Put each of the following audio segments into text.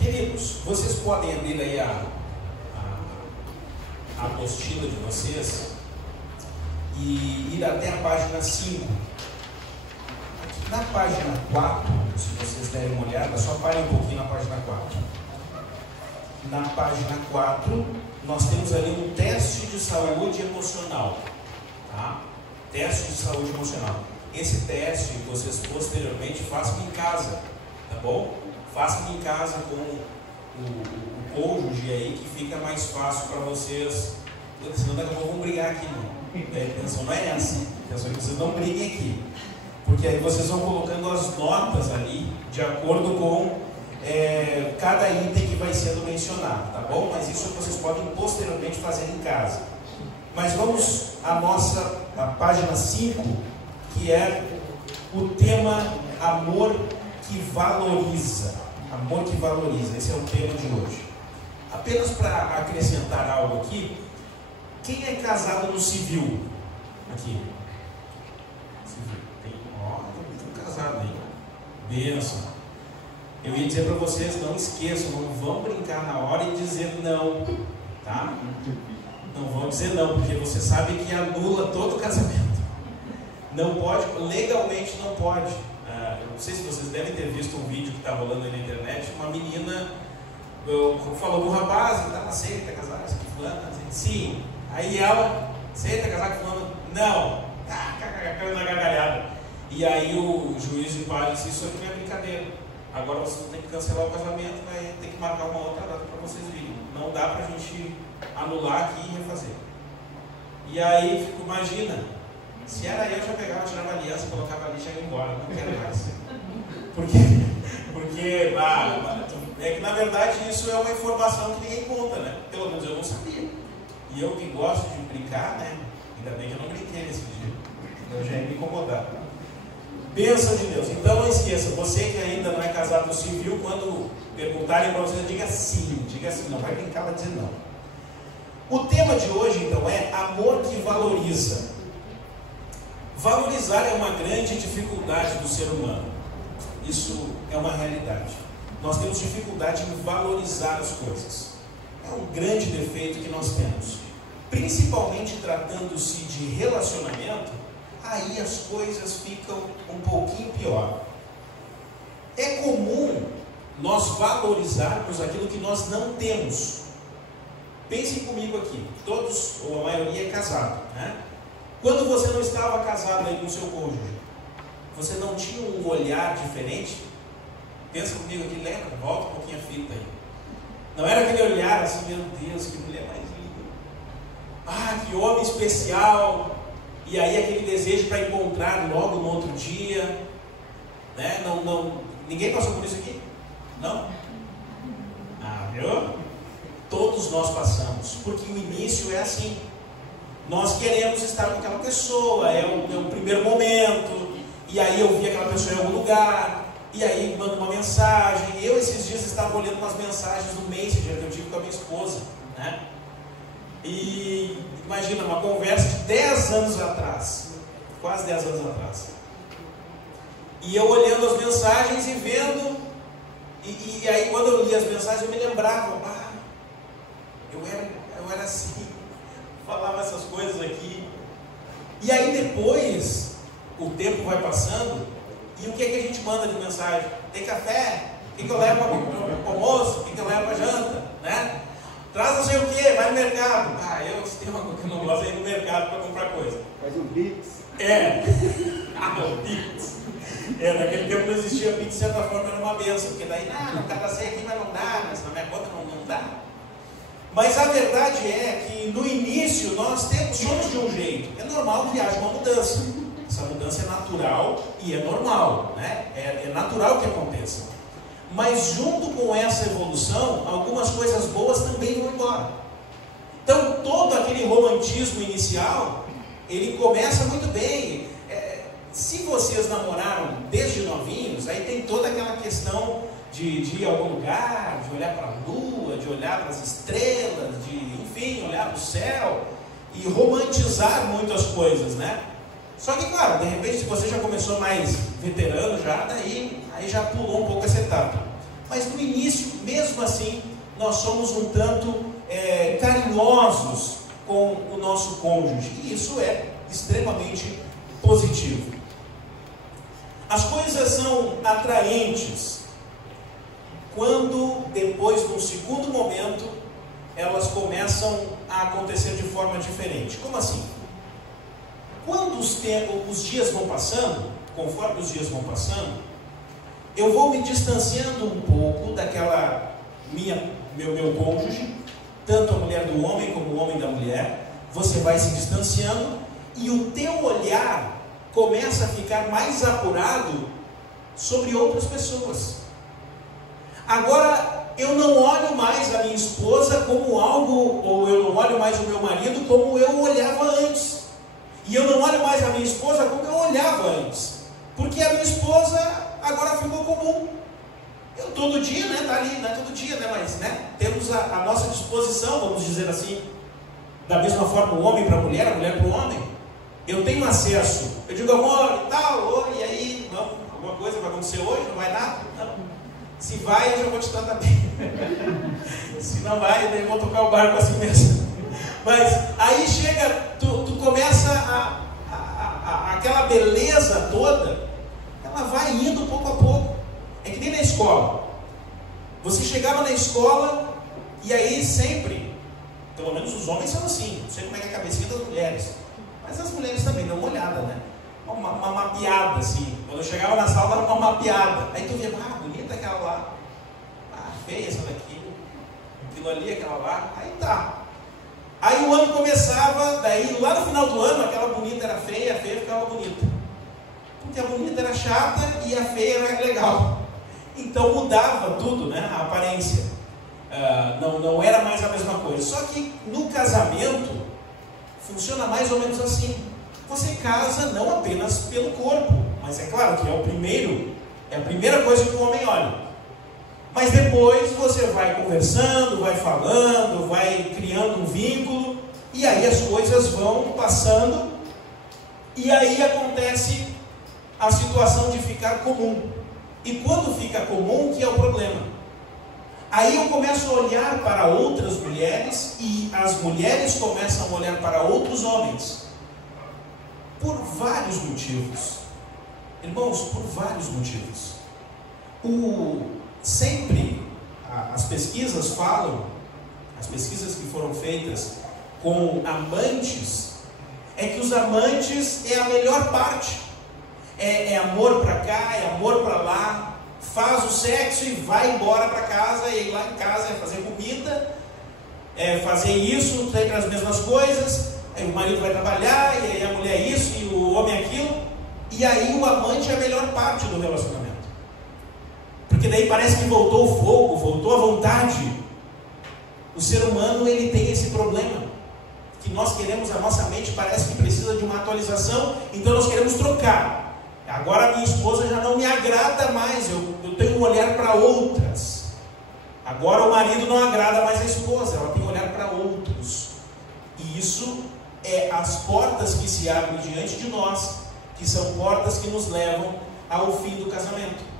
Queridos, vocês podem abrir aí a apostila de vocês e ir até a página 5. Aqui na página 4, se vocês derem uma olhada, só parem um pouquinho na página 4. Na página 4, nós temos ali um teste de saúde emocional. Tá? Teste de saúde emocional. Esse teste vocês posteriormente façam em casa, tá bom? Façam em casa com o cônjuge aí, que fica mais fácil para vocês. Senão daqui a pouco vão brigar aqui, não. A intenção não é essa. A intenção é que vocês não briguem aqui. Porque aí vocês vão colocando as notas ali, de acordo com cada item que vai sendo mencionado, tá bom? Mas isso vocês podem posteriormente fazer em casa. Mas vamos à página 5, que é o tema amor que valoriza. Amor que valoriza, esse é o tema de hoje. Apenas para acrescentar algo aqui, quem é casado no civil? Aqui. Civil. Tem casado aí. Benção. Eu ia dizer para vocês, não esqueçam, não vão brincar na hora e dizer não, tá? Não vão dizer não, porque você sabe que anula todo o casamento. Não pode, legalmente não pode. Eu não sei se vocês devem ter visto um vídeo que está rolando aí na internet, uma menina falou com o rapaz, aceita casar com fulano? Sim. Aí ela, aceita casar com fulano? Não. Caiu na gargalhada. E aí o juiz de paz disse, isso aqui não é brincadeira. Agora vocês vão ter que cancelar o casamento, vai ter que marcar uma outra data para vocês virem. Não dá para a gente anular aqui e refazer. E aí, imagina, se era eu, já pegava, tirava a aliança, colocava ali e já ia embora, não quero mais. Porque é que na verdade isso é uma informação que ninguém conta, né? Pelo menos eu não sabia. E eu que gosto de brincar, né? Ainda bem que eu não brinquei nesse dia. Eu já ia me incomodar. Bênção de Deus. Então não esqueça, você que ainda não é casado no civil, quando perguntarem para você, diga sim, não vai brincar, vai dizer não. O tema de hoje então é amor que valoriza. Valorizar é uma grande dificuldade do ser humano. Isso é uma realidade. Nós temos dificuldade em valorizar as coisas. É um grande defeito que nós temos. Principalmente tratando-se de relacionamento, aí as coisas ficam um pouquinho pior. É comum nós valorizarmos aquilo que nós não temos. Pensem comigo aqui, todos, ou a maioria é casado, né? Quando você não estava casado aí com o seu cônjuge, você não tinha um olhar diferente? Pensa comigo aqui, lembra? Volta um pouquinho a fita aí. Não era aquele olhar assim, meu Deus, que mulher mais linda. Ah, que homem especial. E aí aquele desejo para encontrar logo no outro dia. Né? Ninguém passou por isso aqui? Não? Viu? Todos nós passamos, porque o início é assim. Nós queremos estar com aquela pessoa, é o primeiro momento, e aí eu vi aquela pessoa em algum lugar, e aí mando uma mensagem. Eu esses dias estava olhando umas mensagens do Messenger que eu tive com a minha esposa, né? E imagina, uma conversa de 10 anos atrás, quase 10 anos atrás. E eu olhando as mensagens e vendo, e aí quando eu li as mensagens eu me lembrava, eu era assim, falava essas coisas aqui. E aí depois, o tempo vai passando, e o que é que a gente manda de mensagem? Tem café? O que eu levo para o almoço? O que eu levo para janta? Né? Traz não sei o que, vai no mercado. Eu tenho uma coisa que eu não gosto de ir no mercado para comprar coisa. Faz um Pix. O Pix. Naquele tempo não existia Pix, de certa forma era uma benção, porque daí, não cadastrei aqui, mas não dá, mas na minha conta não dá. Mas a verdade é que no início nós somos de um jeito. É normal que haja uma mudança. Essa mudança é natural e é normal, né? É natural que aconteça. Mas junto com essa evolução, algumas coisas boas também vão embora. Então todo aquele romantismo inicial, ele começa muito bem. Se vocês namoraram desde novinhos, aí tem toda aquela questão de ir a algum lugar, de olhar para a lua, de olhar para as estrelas, enfim, olhar para o céu e romantizar muitas coisas, né? Só que, claro, de repente, se você já começou mais veterano, aí já pulou um pouco essa etapa. Mas no início, mesmo assim, nós somos um tanto carinhosos com o nosso cônjuge, e isso é extremamente positivo. As coisas são atraentes quando, depois de um segundo momento, elas começam a acontecer de forma diferente. Como assim? Quando os dias vão passando, conforme os dias vão passando, eu vou me distanciando um pouco daquela meu cônjuge, tanto a mulher do homem como o homem da mulher. Você vai se distanciando e o teu olhar começa a ficar mais apurado sobre outras pessoas. Agora, eu não olho mais a minha esposa como algo, ou eu não olho mais o meu marido como eu olhava antes. E eu não olho mais a minha esposa como eu olhava antes. Porque a minha esposa agora ficou comum. Eu todo dia, né, tá ali, não é todo dia, né, mas, né, temos a nossa disposição, vamos dizer assim, da mesma forma o homem para a mulher para o homem. Eu tenho acesso, eu digo, amor, e tal, oi, e aí, não, alguma coisa vai acontecer hoje, não vai nada? Não. Se vai, eu já vou te tratar bem. Se não vai, daí eu vou tocar o barco assim mesmo. Mas aí chega, tu começa aquela beleza toda, ela vai indo pouco a pouco. É que nem na escola. Você chegava na escola e aí sempre, pelo menos os homens são assim, não sei como é que é a cabecinha das mulheres, mas as mulheres também dão uma olhada, né? Uma mapeada assim. Quando eu chegava na sala, era uma mapeada. Aí tu via, bonita aquela lá, feia essa daqui, aquilo ali, aquela lá, aí tá. Aí o ano começava, daí lá no final do ano, aquela bonita era feia, a feia ficava bonita. Porque a bonita era chata e a feia era legal. Então mudava tudo, né? A aparência. Não era mais a mesma coisa. Só que no casamento, funciona mais ou menos assim. Você casa não apenas pelo corpo, mas é claro que é a primeira coisa que o homem olha. Mas depois você vai conversando, vai falando, vai criando um vínculo, e aí as coisas vão passando, e aí acontece a situação de ficar comum. E quando fica comum, que é o problema? Aí eu começo a olhar para outras mulheres, e as mulheres começam a olhar para outros homens. Por vários motivos. Irmãos, por vários motivos. Sempre as pesquisas falam, as pesquisas que foram feitas com amantes, é que os amantes é a melhor parte. É amor para cá, é amor para lá, faz o sexo e vai embora para casa, e lá em casa é fazer comida, é fazer isso, sempre as mesmas coisas, aí o marido vai trabalhar, e aí a mulher isso, e o homem aquilo, e aí o amante é a melhor parte do relacionamento. Porque daí parece que voltou o fogo, voltou a vontade. O ser humano, ele tem esse problema, que nós queremos, a nossa mente parece que precisa de uma atualização, então nós queremos trocar. Agora a minha esposa já não me agrada mais, eu tenho um olhar para outras. Agora o marido não agrada mais a esposa, ela tem um olhar para outros. E isso é as portas que se abrem diante de nós, que são portas que nos levam ao fim do casamento.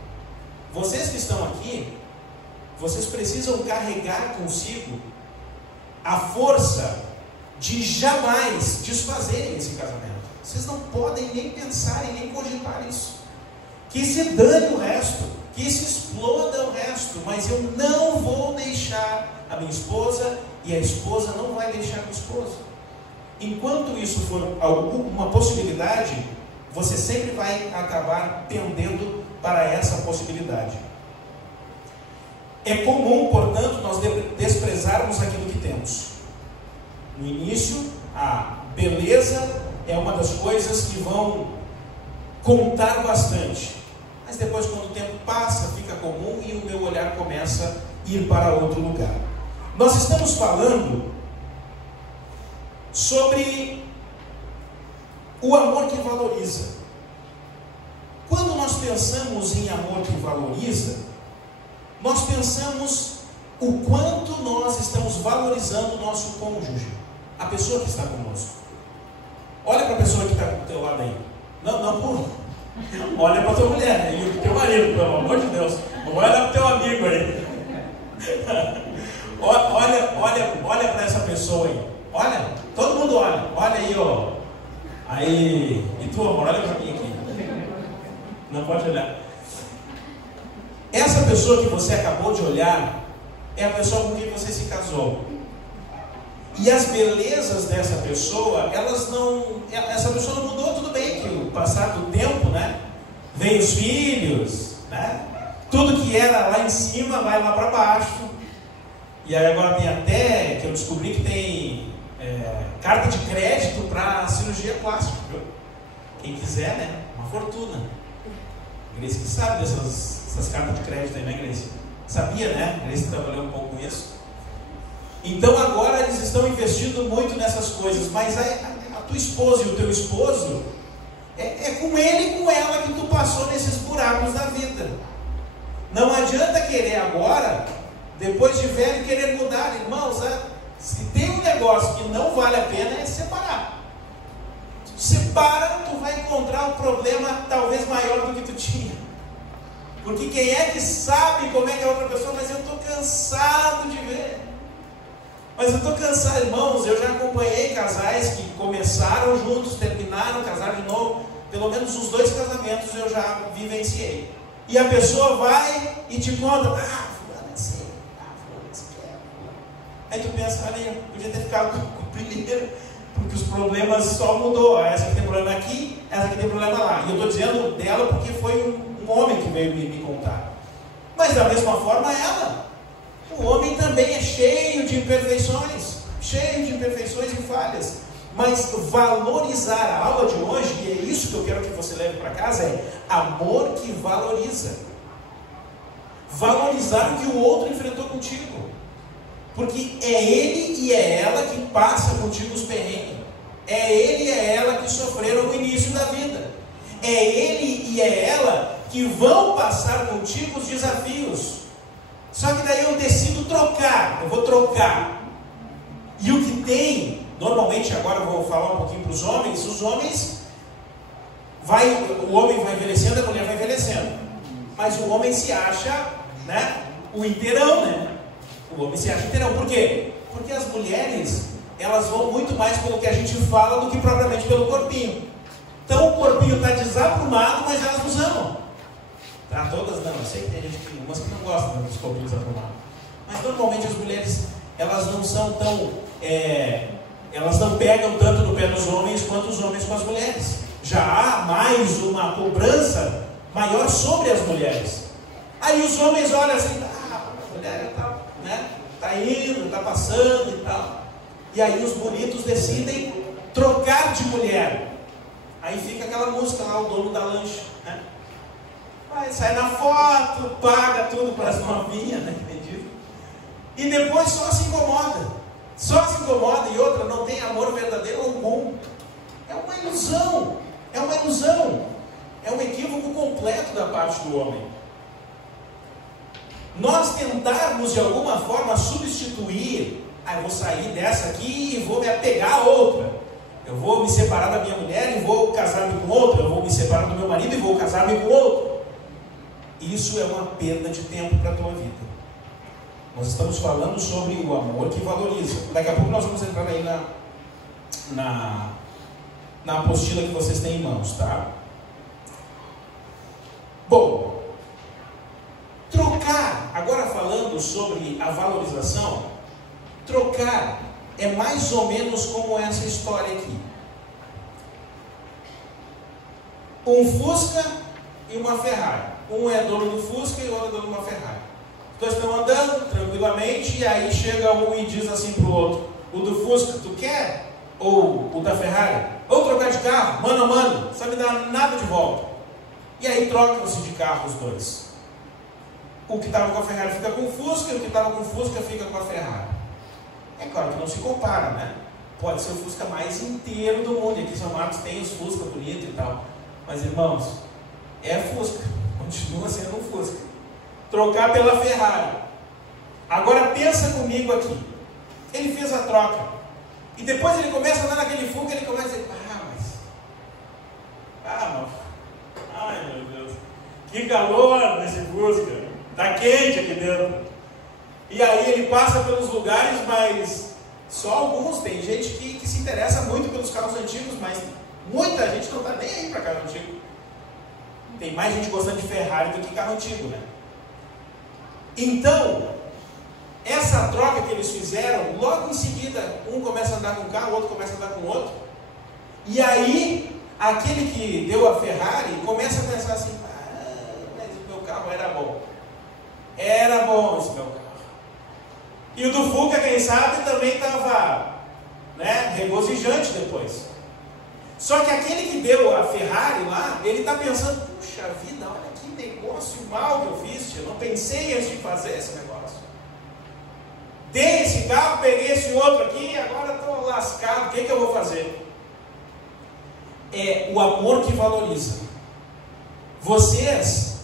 Vocês que estão aqui, vocês precisam carregar consigo a força de jamais desfazerem esse casamento. Vocês não podem nem pensar e nem cogitar isso. Que se dane o resto, que se exploda o resto, mas eu não vou deixar a minha esposa e a esposa não vai deixar a minha esposa. Enquanto isso for uma possibilidade, você sempre vai acabar pendendo para essa possibilidade. É comum, portanto, nós desprezarmos aquilo que temos. No início, a beleza é uma das coisas que vão contar bastante. Mas depois, quando o tempo passa, fica comum e o meu olhar começa a ir para outro lugar. Nós estamos falando sobre o amor que valoriza. Quando nós pensamos em amor que valoriza, nós pensamos o quanto nós estamos valorizando o nosso cônjuge, a pessoa que está conosco. Olha para a pessoa que está do teu lado aí. Olha para tua mulher, né? E para teu marido, pelo amor de Deus. Não olha para teu amigo aí. Olha para essa pessoa aí. Olha, todo mundo olha. Olha aí, ó. Aí. E tu, amor, olha para mim aqui. Não pode olhar. Essa pessoa que você acabou de olhar é a pessoa com quem você se casou. E as belezas dessa pessoa, essa pessoa não mudou. Tudo bem que o passar do tempo, né? Vem os filhos, né? Tudo que era lá em cima vai lá para baixo. E aí agora tem até, que eu descobri que tem carta de crédito para cirurgia plástica, viu? Quem quiser, né? Uma fortuna. Grace que sabe dessas cartas de crédito aí, né, Grace? Sabia, né? Grace trabalhou um pouco com isso. Então agora eles estão investindo muito nessas coisas. Mas a tua esposa e o teu esposo, é com ele e com ela que tu passou nesses buracos da vida. Não adianta querer agora, depois de velho, querer mudar. Irmãos, se tem um negócio que não vale a pena, é separar. Separa, tu vai encontrar um problema talvez maior do que tu tinha. Porque quem é que sabe como é que é a outra pessoa? Mas eu estou cansado de ver. Mas eu estou cansado, irmãos. Eu já acompanhei casais que começaram juntos, terminaram, casaram de novo. Pelo menos os 2 casamentos eu já vivenciei. E a pessoa vai e te conta: fulano é assim, fulano é assim. Aí tu pensa: olha, eu podia ter ficado com o primeiro, porque os problemas só mudou. Essa aqui tem problema aqui, essa aqui tem problema lá. E eu estou dizendo dela porque foi um homem que veio me contar. Mas da mesma forma o homem também é cheio de imperfeições e falhas. Mas valorizar, a aula de hoje, e é isso que eu quero que você leve para casa, é amor que valoriza. Valorizar o que o outro enfrentou contigo. Porque é ele e é ela que passa contigo os perrengues. É ele e é ela que sofreram no início da vida. É ele e é ela que vão passar contigo os desafios. Só que daí eu decido trocar. Eu vou trocar. E o que tem, normalmente, agora eu vou falar um pouquinho para os homens. Os homens, o homem vai envelhecendo, a mulher vai envelhecendo. Mas o homem se acha, né, o inteirão, né? O homem se acha inteirão. Por quê? Porque as mulheres, elas vão muito mais pelo que a gente fala do que propriamente pelo corpinho. Então o corpinho está desaprumado, mas elas nos amam. Tá? Todas não. Eu sei que tem gente umas que não gostam dos corpinhos desaprumados. Mas normalmente as mulheres, elas não são tão... elas não pegam tanto no pé dos homens quanto os homens com as mulheres. Já há mais uma cobrança maior sobre as mulheres. Aí os homens olham assim: a mulher está, né, tá indo, está passando e tal. E aí os bonitos decidem trocar de mulher. Aí fica aquela música lá, o dono da lanche, né? Vai, sai na foto, paga tudo para as novinhas, né? E depois só se incomoda. Só se incomoda, e outra, não tem amor verdadeiro algum. É uma ilusão. É uma ilusão. É um equívoco completo da parte do homem. Nós tentarmos de alguma forma substituir: eu vou sair dessa aqui e vou me apegar a outra. Eu vou me separar da minha mulher e vou casar-me com outra. Eu vou me separar do meu marido e vou casar-me com outro. Isso é uma perda de tempo para a tua vida. Nós estamos falando sobre o amor que valoriza. Daqui a pouco nós vamos entrar aí na apostila que vocês têm em mãos, tá? Bom, trocar, agora falando sobre a valorização, trocar é mais ou menos como essa história aqui. Um Fusca e uma Ferrari. Um é dono do Fusca e o outro é dono de uma Ferrari. Os dois estão andando tranquilamente, e aí chega um e diz assim para o outro: o do Fusca, tu quer? Ou o da Ferrari? Ou trocar de carro, mano a mano, não sabe dar nada de volta. E aí trocam-se de carro os dois. O que estava com a Ferrari fica com o Fusca, e o que estava com o Fusca fica com a Ferrari. É claro que não se compara, né? Pode ser o Fusca mais inteiro do mundo. E aqui em São Marcos tem os Fusca bonitos e tal. Mas, irmãos, é Fusca. Continua sendo um Fusca. Trocar pela Ferrari. Agora pensa comigo aqui. Ele fez a troca. E depois ele começa a andar naquele Fusca, ele começa a dizer: Ai, meu Deus. Que calor nesse Fusca. Tá quente aqui dentro. E aí ele passa pelos lugares, mas só alguns. Tem gente que se interessa muito pelos carros antigos, mas muita gente não está nem aí para carro antigo. Tem mais gente gostando de Ferrari do que carro antigo, né? Então, essa troca que eles fizeram, logo em seguida, um começa a andar com um carro, o outro começa a andar com o outro. E aí, aquele que deu a Ferrari começa a pensar assim: mas o meu carro era bom. Era bom esse meu carro. E o do Fuca, quem sabe, também estava, né, regozijante depois. Só que aquele que deu a Ferrari lá, ele está pensando: puxa vida, olha que negócio mal que eu fiz, eu não pensei antes de fazer esse negócio. Dei esse carro, peguei esse outro aqui, agora estou lascado, o que eu vou fazer? É o amor que valoriza. Vocês,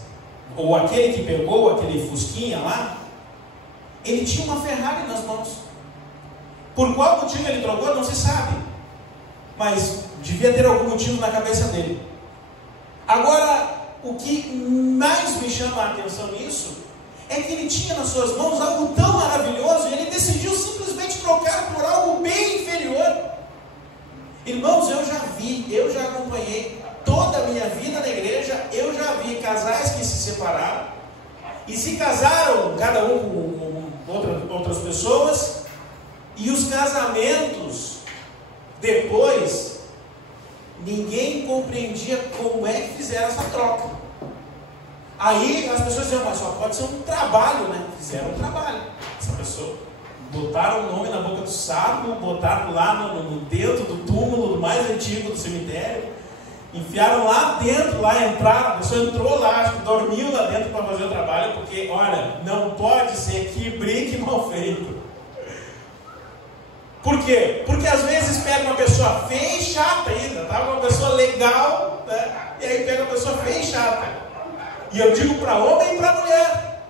ou aquele que pegou aquele Fusquinha lá, ele tinha uma Ferrari nas mãos. Por qual motivo ele trocou, não se sabe. Mas devia ter algum motivo na cabeça dele. Agora, o que mais me chama a atenção nisso é que ele tinha nas suas mãos algo tão maravilhoso e ele decidiu simplesmente trocar por algo bem inferior. Irmãos, eu já acompanhei toda a minha vida na igreja, eu já vi casais que se separaram e se casaram, cada um com outras pessoas, e os casamentos depois ninguém compreendia como é que fizeram essa troca. Aí as pessoas diziam: mas só pode ser um trabalho, né? Fizeram um trabalho. Essa pessoa botaram o nome na boca do saco, botaram lá no dentro do túmulo mais antigo do cemitério, enfiaram lá dentro, lá entraram, a pessoa entrou lá, acho que dormiu lá dentro para fazer o trabalho, porque, olha, não pode ser que brinque mal feito. Por quê? Porque às vezes pega uma pessoa feia e chata ainda, tá? Uma pessoa legal, né? E aí pega uma pessoa feia e chata. E eu digo para homem e para mulher.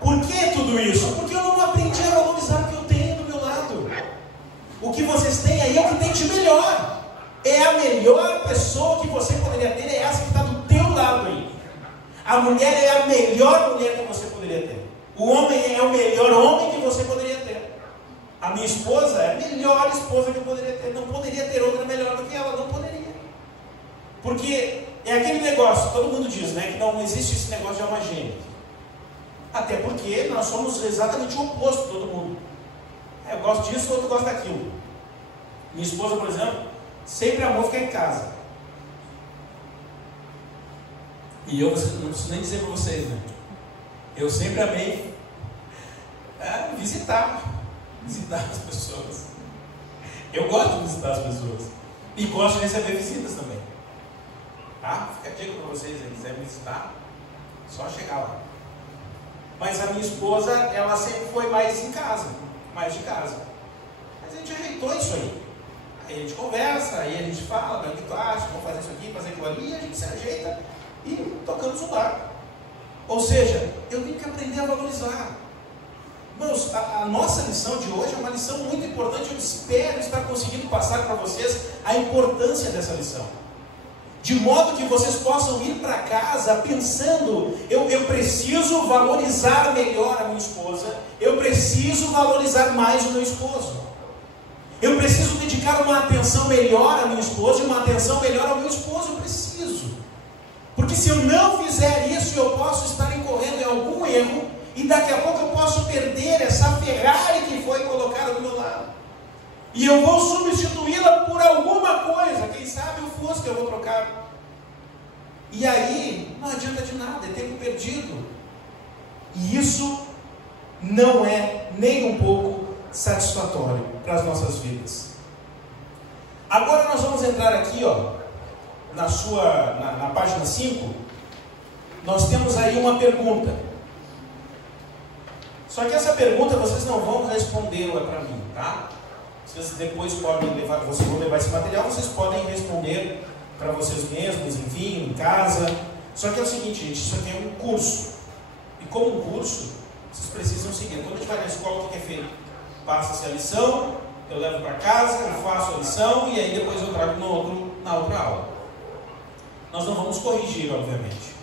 Por que tudo isso? Porque eu não aprendi a valorizar o que eu tenho do meu lado. O que vocês têm aí é o que tem de melhor. É a melhor pessoa que você poderia ter, é essa que está do teu lado aí. A mulher é a melhor mulher que você poderia ter. O homem é o melhor homem que você poderia ter. A minha esposa é a melhor esposa que eu poderia ter. Não poderia ter outra melhor do que ela, não poderia. Porque é aquele negócio, todo mundo diz, né, que não existe esse negócio de alma gêmea. Até porque nós somos exatamente o oposto de todo mundo. Eu gosto disso, o outro gosta daquilo. Minha esposa, por exemplo, sempre amou ficar em casa. E eu não preciso nem dizer para vocês, né? Eu sempre amei visitar as pessoas. Eu gosto de visitar as pessoas. E gosto de receber visitas também. Tá? Fica a dica para vocês, se quiserem visitar, só chegar lá. Mas a minha esposa, ela sempre foi mais em casa, mais de casa. Mas a gente ajeitou isso aí. Aí a gente conversa, aí a gente fala: o que tu acha, vamos fazer isso aqui, fazer aquilo ali, e a gente se ajeita e tocamos o barco. Ou seja, eu tenho que aprender a valorizar. Irmãos, a nossa lição de hoje é uma lição muito importante. Eu espero estar conseguindo passar para vocês a importância dessa lição. De modo que vocês possam ir para casa pensando: eu preciso valorizar melhor a minha esposa, eu preciso valorizar mais o meu esposo, eu preciso dedicar uma atenção melhor à minha esposa e uma atenção melhor ao meu esposo. Eu preciso. Porque se eu não fizer isso, eu posso estar incorrendo em algum erro e daqui a pouco eu posso perder essa Ferrari que foi colocada do meu lado. E eu vou substituí-la por alguma coisa, quem sabe o Fusca eu vou trocar. E aí, não adianta de nada, é tempo perdido. E isso não é nem um pouco satisfatório para as nossas vidas. Agora nós vamos entrar aqui, ó, na página 5, nós temos aí uma pergunta. Só que essa pergunta vocês não vão responder para mim, tá? Vocês depois podem levar, vocês vão levar esse material, vocês podem responder para vocês mesmos, enfim, em casa. Só que é o seguinte, gente, isso aqui é um curso. E como um curso, vocês precisam seguir. Quando a gente vai na escola, o que é feito? Passa-se a lição, eu levo para casa, eu faço a lição e aí depois eu trago na outra aula. nós não vamos corrigir, obviamente.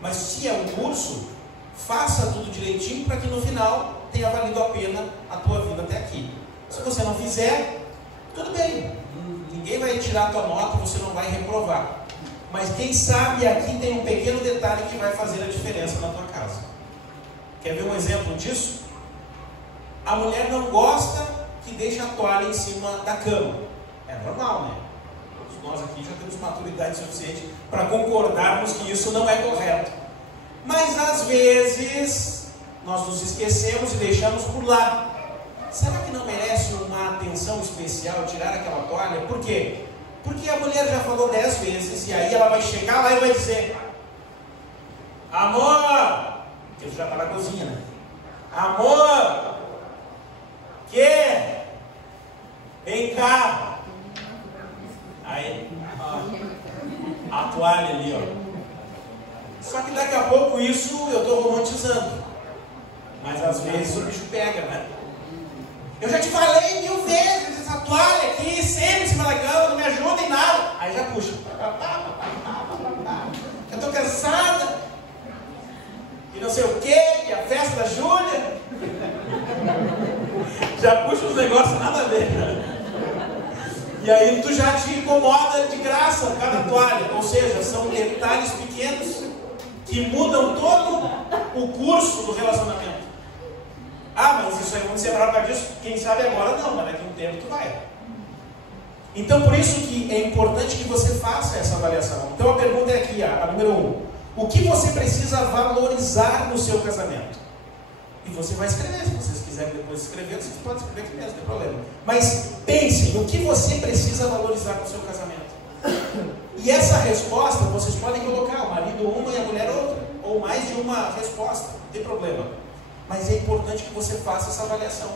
Mas se é um curso, faça tudo direitinho para que no final tenha valido a pena a tua vida até aqui. Se você não fizer, tudo bem. Ninguém vai tirar a tua nota, você não vai reprovar. Mas quem sabe aqui tem um pequeno detalhe que vai fazer a diferença na tua casa. Quer ver um exemplo disso? A mulher não gosta que deixe a toalha em cima da cama. É normal, né? Todos nós aqui já temos maturidade suficiente para concordarmos que isso não é correto. Mas às vezes nós nos esquecemos e deixamos por lá. Será que não merece uma atenção especial tirar aquela toalha? Por quê? Porque a mulher já falou 10 vezes e aí ela vai chegar lá e vai dizer: amor, porque ele já está na cozinha, né? Amor, que? Vem cá. Aí, ó, a toalha ali, ó. Só que daqui a pouco isso eu estou romantizando. Mas às vezes o bicho pega, né? Eu já te falei 1000 vezes, essa toalha aqui, sempre em cima da cama, não me ajuda em nada. Aí já puxa. Eu estou cansada. E não sei o que, e a festa da Júlia. Já puxa os negócios nada a ver. E aí tu já te incomoda de graça cada toalha. Ou seja, são detalhes pequenos que mudam todo o curso do relacionamento. Ah, mas isso aí vamos separar por causa disso. Quem sabe agora não, mas daqui a um tempo tu vai. Então por isso que é importante que você faça essa avaliação. Então a pergunta é aqui, a número 1. O que você precisa valorizar no seu casamento? E você vai escrever, se vocês quiserem depois escrever, vocês podem escrever aqui mesmo, não tem problema. Mas pensem, o que você precisa valorizar no seu casamento? E essa resposta vocês podem colocar, o marido uma e a mulher outra, ou mais de uma resposta, não tem problema. Mas é importante que você faça essa avaliação.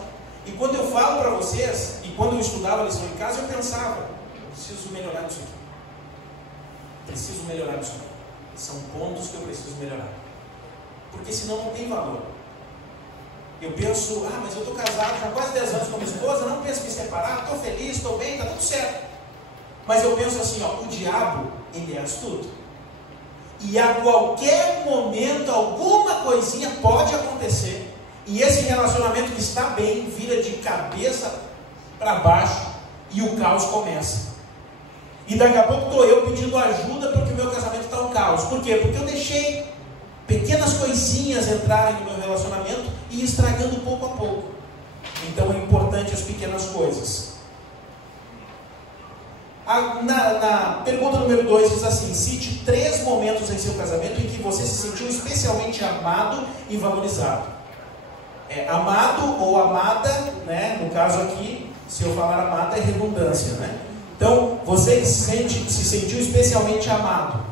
E quando eu falo para vocês, e quando eu estudava a lição em casa, eu pensava: eu preciso melhorar nisso aqui. Preciso melhorar nisso aqui. São pontos que eu preciso melhorar. Porque senão não tem valor. Eu penso: ah, mas eu estou casado já há quase 10 anos com a minha esposa, não penso em me separar, estou feliz, estou bem, está tudo certo. Mas eu penso assim, ó, o diabo, ele é astuto. E a qualquer momento, alguma coisinha pode acontecer. E esse relacionamento que está bem, vira de cabeça para baixo e o caos começa. E daqui a pouco estou eu pedindo ajuda porque o meu casamento está um caos. Por quê? Porque eu deixei pequenas coisinhas entrarem no meu relacionamento e estragando pouco a pouco. Então é importante as pequenas coisas. Na pergunta número 2 diz assim: cite 3 momentos em seu casamento em que você se sentiu especialmente amado e valorizado. Amado ou amada, né? No caso aqui, se eu falar amada é redundância, né? Então, você se sentiu especialmente amado.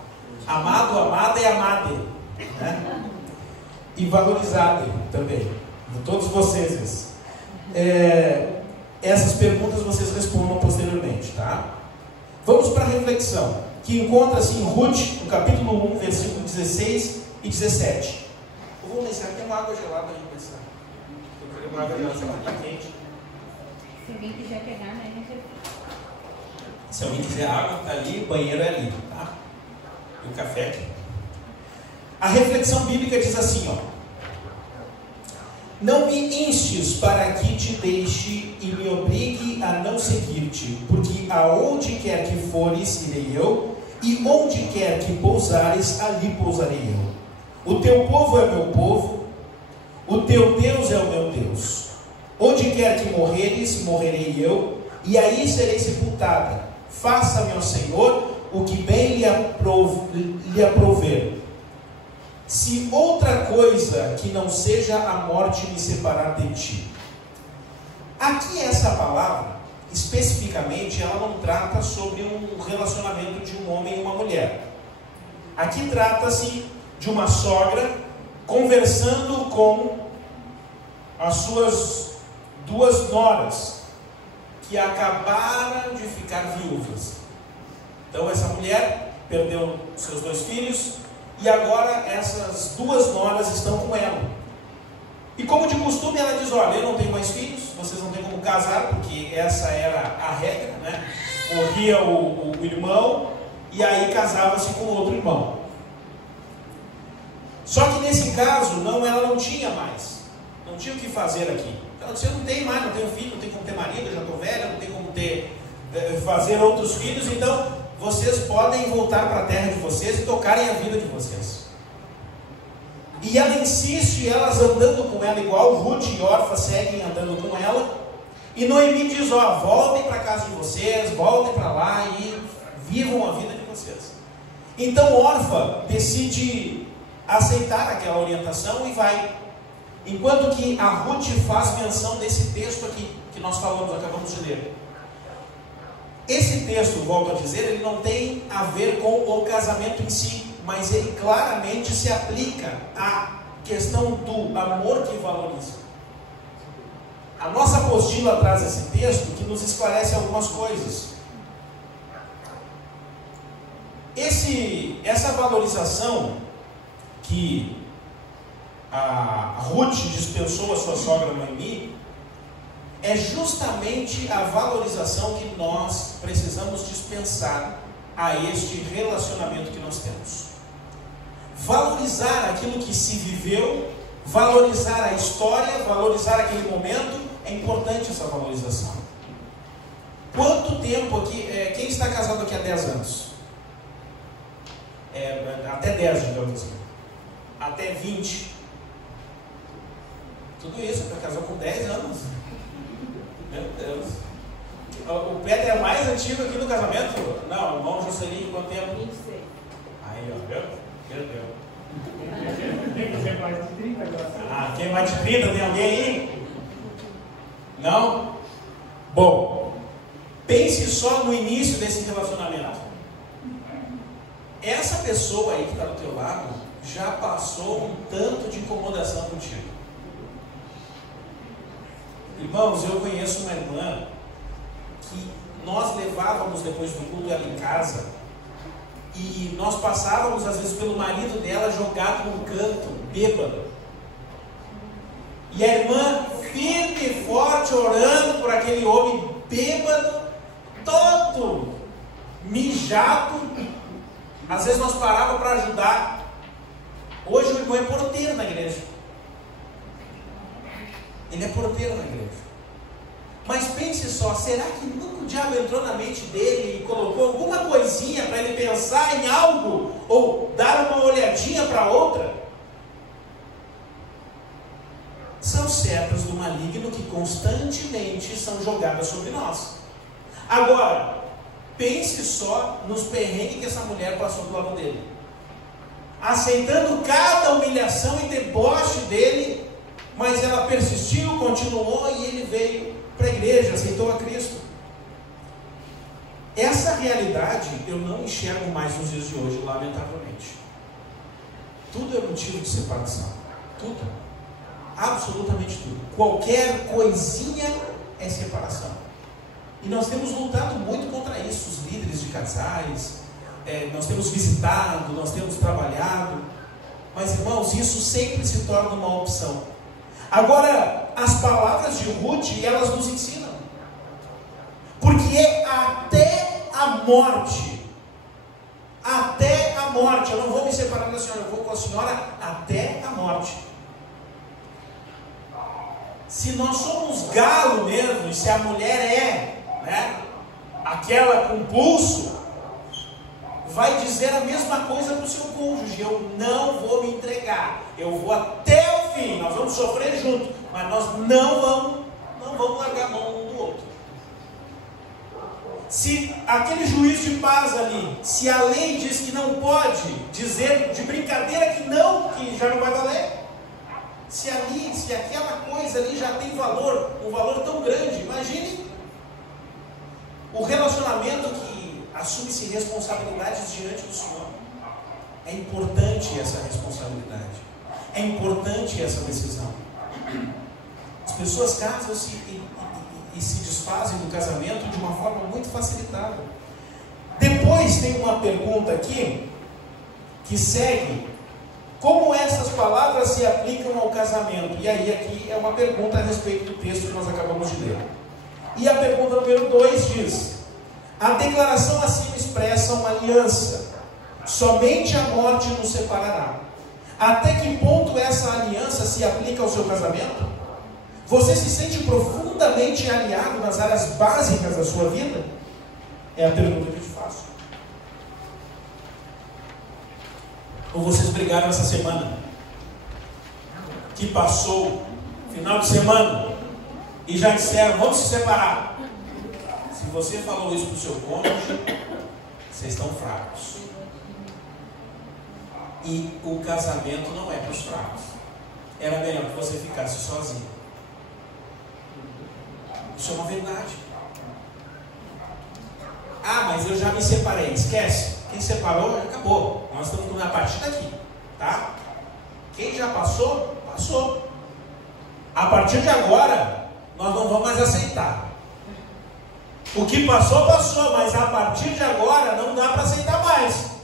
Amado, amada e amade, né? E valorizado também. De todos vocês. Essas perguntas vocês respondam posteriormente, tá? Vamos para a reflexão, que encontra-se em Ruth, no capítulo 1, versículo 16 e 17. Eu vou ler isso aqui, tem uma água gelada aí, pensar. Eu quero uma água gelada, está quente. Se alguém quiser pegar, né? Se alguém quiser água, está ali, o banheiro é ali, tá? E o café aqui. A reflexão bíblica diz assim, ó: não me instes para que te deixe e me obrigue a não seguir-te, porque aonde quer que fores, irei eu, e onde quer que pousares, ali pousarei eu. O teu povo é o meu povo, o teu Deus é o meu Deus. Onde quer que morreres, morrerei eu, e aí serei sepultada. Faça-me, ó Senhor, o que bem lhe aprouver. Se outra coisa que não seja a morte me separar de ti. Aqui essa palavra, especificamente, ela não trata sobre um relacionamento de um homem e uma mulher. Aqui trata-se de uma sogra conversando com as suas 2 noras, que acabaram de ficar viúvas. Então essa mulher perdeu seus 2 filhos, e agora essas 2 noras estão com ela. E como de costume ela diz: olha, eu não tenho mais filhos, vocês não têm como casar, porque essa era a regra, né? Morria o irmão e aí casava-se com outro irmão. Só que nesse caso, ela não tinha mais, não tinha o que fazer aqui. Ela disse: eu não tenho mais, não tenho filho, não tenho como ter marido, eu já estou velha, não tenho como fazer outros filhos, então vocês podem voltar para a terra de vocês e tocarem a vida de vocês. E ela insiste, elas andando com ela, igual Ruth e Orfa seguem andando com ela, e Noemi diz: ó, voltem para a casa de vocês, voltem para lá e vivam a vida de vocês. Então Orfa decide aceitar aquela orientação e vai. Enquanto que a Ruth faz menção desse texto aqui, que nós acabamos de ler. Esse texto, volto a dizer, ele não tem a ver com o casamento em si, mas ele claramente se aplica à questão do amor que valoriza. A nossa apostila traz esse texto que nos esclarece algumas coisas. Essa valorização que a Ruth dispensou a sua sogra Noemi é justamente a valorização que nós precisamos dispensar a este relacionamento que nós temos. Valorizar aquilo que se viveu, valorizar a história, valorizar aquele momento, é importante essa valorização. Quanto tempo aqui, quem está casado aqui há 10 anos? Até 10, digamos assim. Até 20. Tudo isso, para casar com 10 anos. Meu Deus. O Pedro é o mais antigo aqui no casamento? Não, o irmão Juscelino, quanto tempo? 26. Aí, ó, viu? Meu Deus. Quem é mais de 30 agora? Quem é mais de 30? Tem alguém aí? Não? Bom, pense só no início desse relacionamento. Essa pessoa aí que está do teu lado já passou um tanto de incomodação contigo. Irmãos, eu conheço uma irmã que nós levávamos depois do culto ela em casa e nós passávamos às vezes pelo marido dela jogado num canto, bêbado. E a irmã firme e forte orando por aquele homem bêbado, todo mijado. Às vezes nós parávamos para ajudar. Hoje o irmão é porteiro na igreja. Ele é porteiro na igreja. Mas pense só, será que nunca o diabo entrou na mente dele e colocou alguma coisinha para ele pensar em algo ou dar uma olhadinha para outra? São setas do maligno que constantemente são jogadas sobre nós. Agora, pense só nos perrengues que essa mulher passou do lado dele, aceitando cada humilhação e deboche dele, mas ela persistiu, continuou e ele veio para a igreja, aceitou a Cristo. Essa realidade eu não enxergo mais nos dias de hoje, lamentavelmente. Tudo é motivo de separação. Tudo. Absolutamente tudo. Qualquer coisinha é separação. E nós temos lutado muito contra isso, os líderes de casais, nós temos visitado, nós temos trabalhado, mas irmãos, isso sempre se torna uma opção. Agora, as palavras de Ruth, elas nos ensinam, porque é até a morte, eu não vou me separar da senhora, eu vou com a senhora até a morte. Se nós somos galo mesmo, e se a mulher aquela com pulso, vai dizer a mesma coisa para o seu cônjuge: eu não vou me entregar, eu vou até o fim, nós vamos sofrer junto, mas nós não vamos largar a mão um do outro. Se aquele juiz de paz ali, se a lei diz que não pode dizer de brincadeira que não, que já não vai valer, se aquela coisa ali já tem valor, um valor tão grande, imagine o relacionamento que assume-se responsabilidades diante do Senhor. É importante essa responsabilidade, é importante essa decisão. As pessoas casam-se e se desfazem do casamento de uma forma muito facilitada. Depois tem uma pergunta aqui que segue: como essas palavras se aplicam ao casamento? E aí aqui é uma pergunta a respeito do texto que nós acabamos de ler. E a pergunta número 2 diz: a declaração acima expressa uma aliança. Somente a morte nos separará. Até que ponto essa aliança se aplica ao seu casamento? Você se sente profundamente aliado nas áreas básicas da sua vida? É a pergunta que eu te faço. Ou vocês brigaram essa semana que passou, final de semana, e já disseram, vamos se separar? Se você falou isso para o seu cônjuge, vocês estão fracos. E o casamento não é para os fracos. Era melhor que você ficasse sozinho. Isso é uma verdade. Ah, mas eu já me separei. Esquece. Quem separou, acabou. Nós estamos na partida aqui, tá? Quem já passou, passou. A partir de agora, nós não vamos mais aceitar. O que passou, passou, mas a partir de agora não dá para aceitar mais.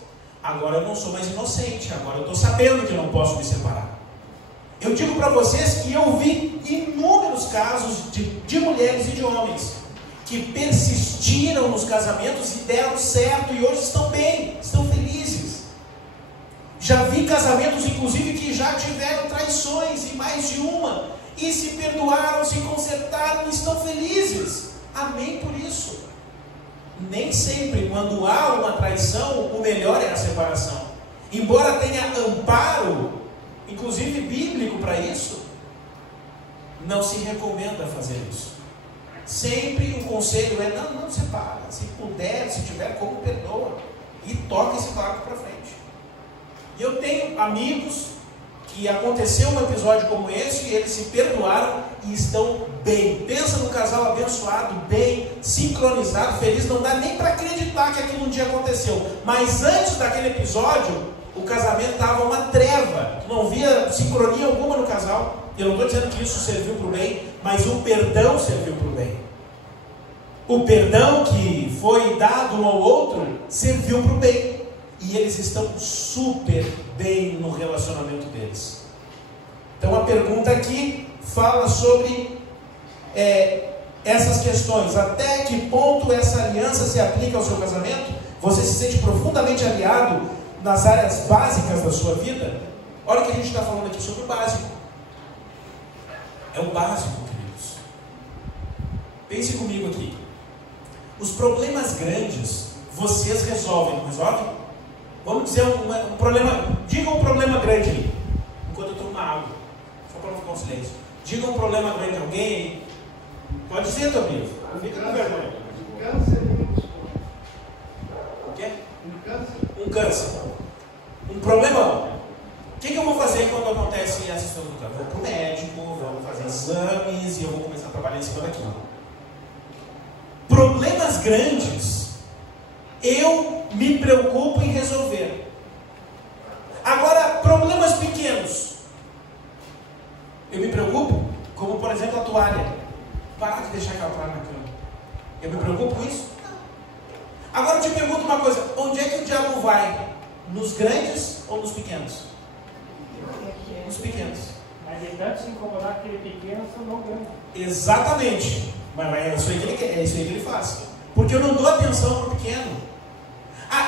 Agora eu não sou mais inocente, agora eu estou sabendo que eu não posso me separar. Eu digo para vocês que eu vi inúmeros casos de mulheres e de homens que persistiram nos casamentos e deram certo e hoje estão bem, estão felizes. Já vi casamentos, inclusive, que já tiveram traições e mais de uma, e se perdoaram, se consertaram e estão felizes. Amém por isso. Nem sempre, quando há uma traição, o melhor é a separação. Embora tenha amparo, inclusive bíblico, para isso, não se recomenda fazer isso. Sempre o conselho é, não separa. Se puder, se tiver como, perdoa. E toca esse barco para frente. E eu tenho amigos que aconteceu um episódio como esse, e eles se perdoaram e estão bem. Pensa num casal abençoado, bem, sincronizado, feliz. Não dá nem para acreditar que aquilo um dia aconteceu. Mas antes daquele episódio, o casamento estava uma treva. Não via sincronia alguma no casal. Eu não estou dizendo que isso serviu para o bem, mas o perdão serviu para o bem. O perdão que foi dado um ao outro serviu para o bem. E eles estão super bem no relacionamento deles. Então a pergunta aqui fala sobre essas questões. Até que ponto essa aliança se aplica ao seu casamento? Você se sente profundamente aliado nas áreas básicas da sua vida? Olha o que a gente está falando aqui sobre o básico. É o básico, queridos. Pense comigo aqui. Os problemas grandes, vocês resolvem, não resolvem? Vamos dizer um problema. Diga um problema grande aí, enquanto eu tomo uma água, só para não ficar um silêncio. Diga um problema grande, alguém aí. Pode dizer, Tobias. Não fica com vergonha. Câncer. O quê? Um câncer. Um câncer. Um problemão. O que eu vou fazer quando acontece essa situação do câncer? Vou para o médico, vou fazer exames e eu vou começar a trabalhar em cima daquilo. Problemas grandes, eu me preocupo em resolver. Agora, problemas pequenos, eu me preocupo, como por exemplo a toalha. Parar de deixar aquela toalha na cama. Eu me preocupo com isso? Não. Agora eu te pergunto uma coisa: onde é que o diabo vai? Nos grandes ou nos pequenos? Nos pequenos. Mas ele deve se incomodar aquele pequeno, são não grande. Exatamente. Mas é isso aí que ele quer, é isso aí que ele faz. Porque eu não dou atenção para o pequeno.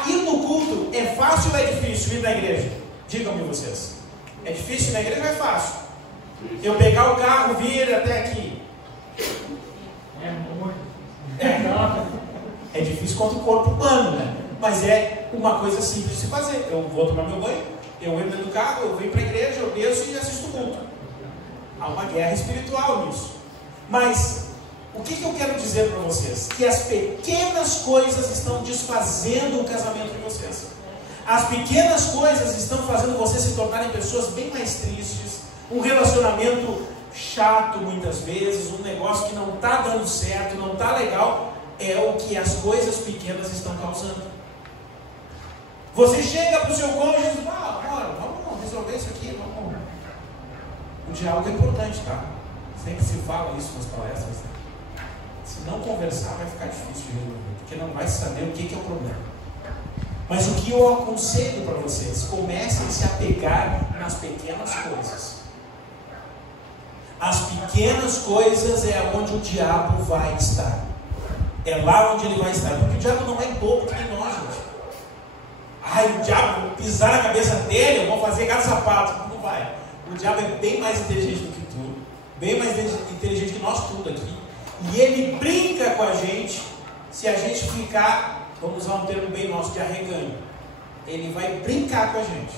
Ir no culto é fácil ou é difícil ir na igreja? Digam-me vocês. É difícil ir na igreja ou é fácil? Eu pegar o carro, vir até aqui. É muito. É difícil contra o corpo humano, né? Mas é uma coisa simples de se fazer. Eu vou tomar meu banho, eu entro dentro do carro, eu venho para a igreja, eu desço e assisto o culto. Há uma guerra espiritual nisso. Mas o que eu quero dizer para vocês? Que as pequenas coisas estão desfazendo o casamento de vocês. As pequenas coisas estão fazendo vocês se tornarem pessoas bem mais tristes. Um relacionamento chato muitas vezes, um negócio que não está dando certo, não está legal. É o que as coisas pequenas estão causando. Você chega para o seu cônjuge e diz: amor, vamos resolver isso aqui, vamos. O diálogo é importante, tá? Sempre se fala isso nas palestras. Se não conversar, vai ficar difícil de resolver, porque não vai saber o que é o problema. Mas o que eu aconselho para vocês: comecem a se apegar nas pequenas coisas. As pequenas coisas é onde o diabo vai estar. É lá onde ele vai estar. Porque o diabo não é bobo que nem nós, gente. o diabo pisar na cabeça dele, eu vou fazer cada sapato. Não vai. O diabo é bem mais inteligente do que tu, bem mais inteligente que nós tudo aqui. E ele brinca com a gente se a gente ficar, vamos usar um termo bem nosso, de arreganho. Ele vai brincar com a gente.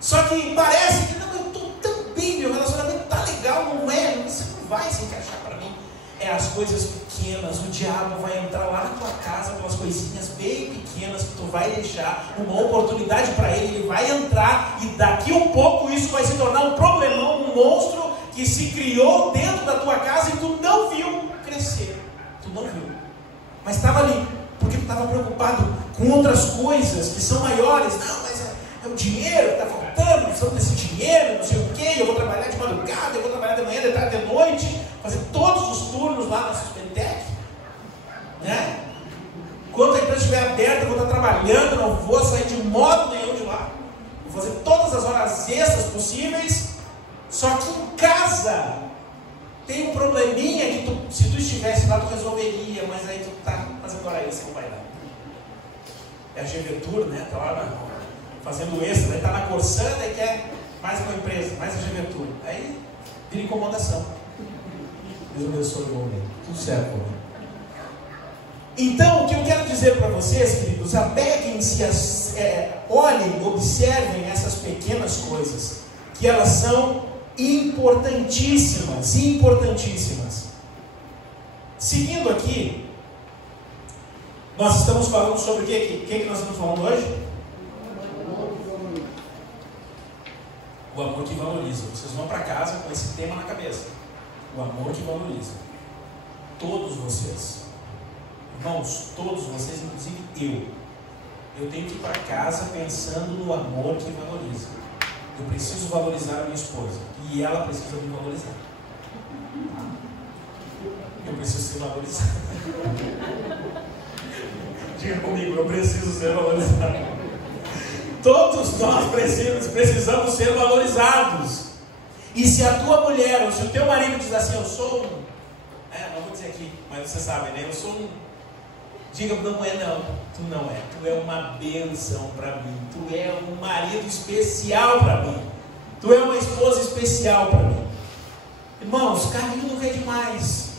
Só que parece que não, eu estou tão bem, meu relacionamento está legal, não é? Você não vai se encaixar para mim. É as coisas pequenas, o diabo vai entrar lá na tua casa pelas coisinhas bem pequenas que tu vai deixar uma oportunidade para ele, ele vai entrar e daqui um pouco isso vai se tornar um problemão, um monstro que se criou dentro da tua casa e tu não viu crescer, tu não viu, mas estava ali, porque tu estava preocupado com outras coisas que são maiores. Não, mas é o dinheiro que está faltando, precisamos desse dinheiro, não sei o que, eu vou trabalhar de madrugada, eu vou trabalhar de manhã, de tarde, de noite, fazer todos os turnos lá na Suspentec, né? Quando a empresa estiver aberta, eu vou estar trabalhando, não vou sair de modo nenhum de lá, vou fazer todas as horas extras possíveis. Só que em casa tem um probleminha que se tu estivesse lá, tu resolveria, mas aí tu tá fazendo hora extra, não vai dar. É a Gevetur, né? Tá lá fazendo extra, aí tá na Corsã, daí quer mais uma empresa, mais a Gevetur. Aí vira incomodação. Deus abençoe o homem. Tudo certo, homem. Então, o que eu quero dizer para vocês, queridos, apeguem-se, olhem, observem essas pequenas coisas, que elas são importantíssimas, importantíssimas. Seguindo aqui, nós estamos falando sobre o que nós estamos falando hoje? O amor que valoriza. Vocês vão para casa com esse tema na cabeça. O amor que valoriza. Todos vocês. Irmãos, todos vocês, inclusive eu tenho que ir para casa pensando no amor que valoriza. Eu preciso valorizar a minha esposa e ela precisa me valorizar. Eu preciso ser valorizado. Diga comigo, eu preciso ser valorizado. Todos nós precisamos ser valorizados. E se a tua mulher ou se o teu marido diz assim, eu sou um... não vou dizer aqui, mas você sabe, né? Eu sou um... Diga, não é não, tu não é. Tu é uma bênção para mim. Tu é um marido especial para mim. Tu é uma esposa especial para mim. Irmãos, carinho nunca é demais.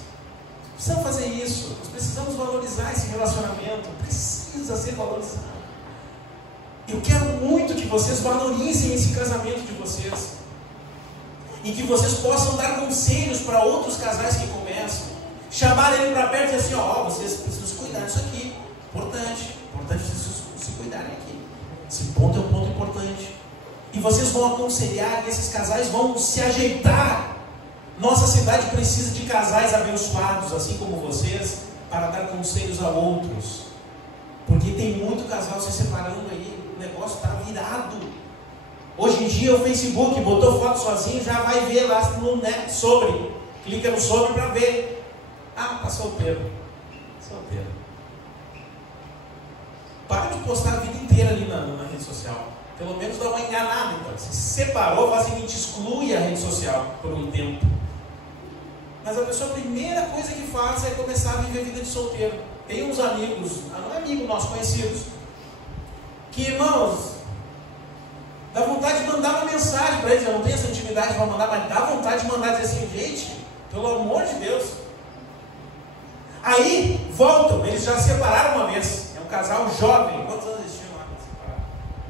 Precisamos fazer isso. Nós precisamos valorizar esse relacionamento. Precisa ser valorizado. Eu quero muito que vocês valorizem esse casamento de vocês. E que vocês possam dar conselhos para outros casais que começam. Chamar ele para perto e dizer assim, vocês precisam se cuidar disso aqui. Importante vocês se cuidarem aqui. Esse ponto é um ponto importante. E vocês vão aconselhar e esses casais vão se ajeitar. Nossa cidade precisa de casais abençoados, assim como vocês, para dar conselhos a outros. Porque tem muito casal se separando aí. O negócio está virado. Hoje em dia o Facebook botou foto sozinho, já vai ver lá no sobre. Clica no sobre para ver. Tá solteiro. Solteiro. Para de postar a vida inteira ali na rede social. Pelo menos dá uma enganada, então. Se separou, faz o seguinte, exclui a rede social por um tempo. Mas a pessoa, a primeira coisa que faz é começar a viver a vida de solteiro. Tem uns amigos, não é amigo nosso, conhecidos, que, irmãos, dá vontade de mandar uma mensagem para eles. Eu não tenho essa intimidade para mandar, mas dá vontade de mandar dizer assim, gente, pelo amor de Deus. Aí, voltam, eles já se separaram uma vez. É um casal jovem. Quantos anos eles tinham lá quando se separaram?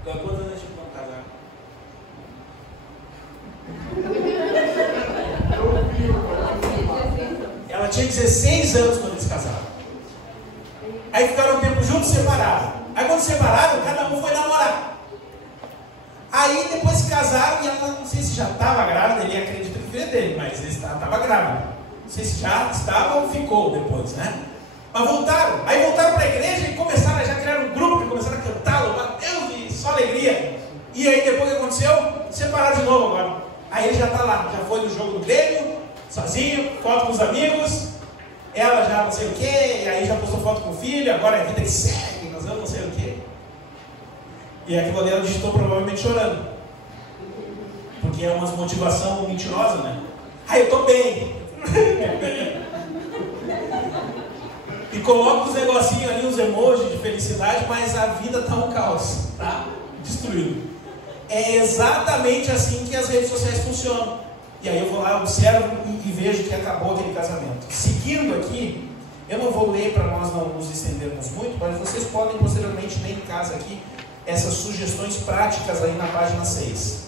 Quantos anos eles tinham quando casaram? Ela tinha 16 anos quando eles casaram. Aí ficaram um tempo juntos e separaram. Aí quando separaram, cada um foi namorar. Aí depois se casaram e ela, não sei se já estava grávida, ele acredita que filha dele, mas ele estava grávida. Não sei se já estava ou ficou depois, né? Mas voltaram. Aí voltaram para a igreja e começaram a já criar um grupo, e começaram a cantar, louvar Deus e só alegria. E aí depois o que aconteceu? Separaram de novo agora. Aí ele já está lá, já foi no jogo do Grêmio, sozinho, foto com os amigos. Ela já não sei o que, e aí já postou foto com o filho, agora é vida que segue, nós vamos não sei o que. E aquilo ali ela digitou provavelmente chorando. Porque é uma motivação mentirosa, né? Eu tô bem. E coloca os negocinhos ali, os emojis de felicidade, mas a vida está um caos, tá? Destruído. É exatamente assim que as redes sociais funcionam. E aí eu vou lá, observo e vejo que acabou aquele casamento. Seguindo aqui, eu não vou ler para nós não nos estendermos muito, mas vocês podem posteriormente ler em casa aqui essas sugestões práticas aí na página 6.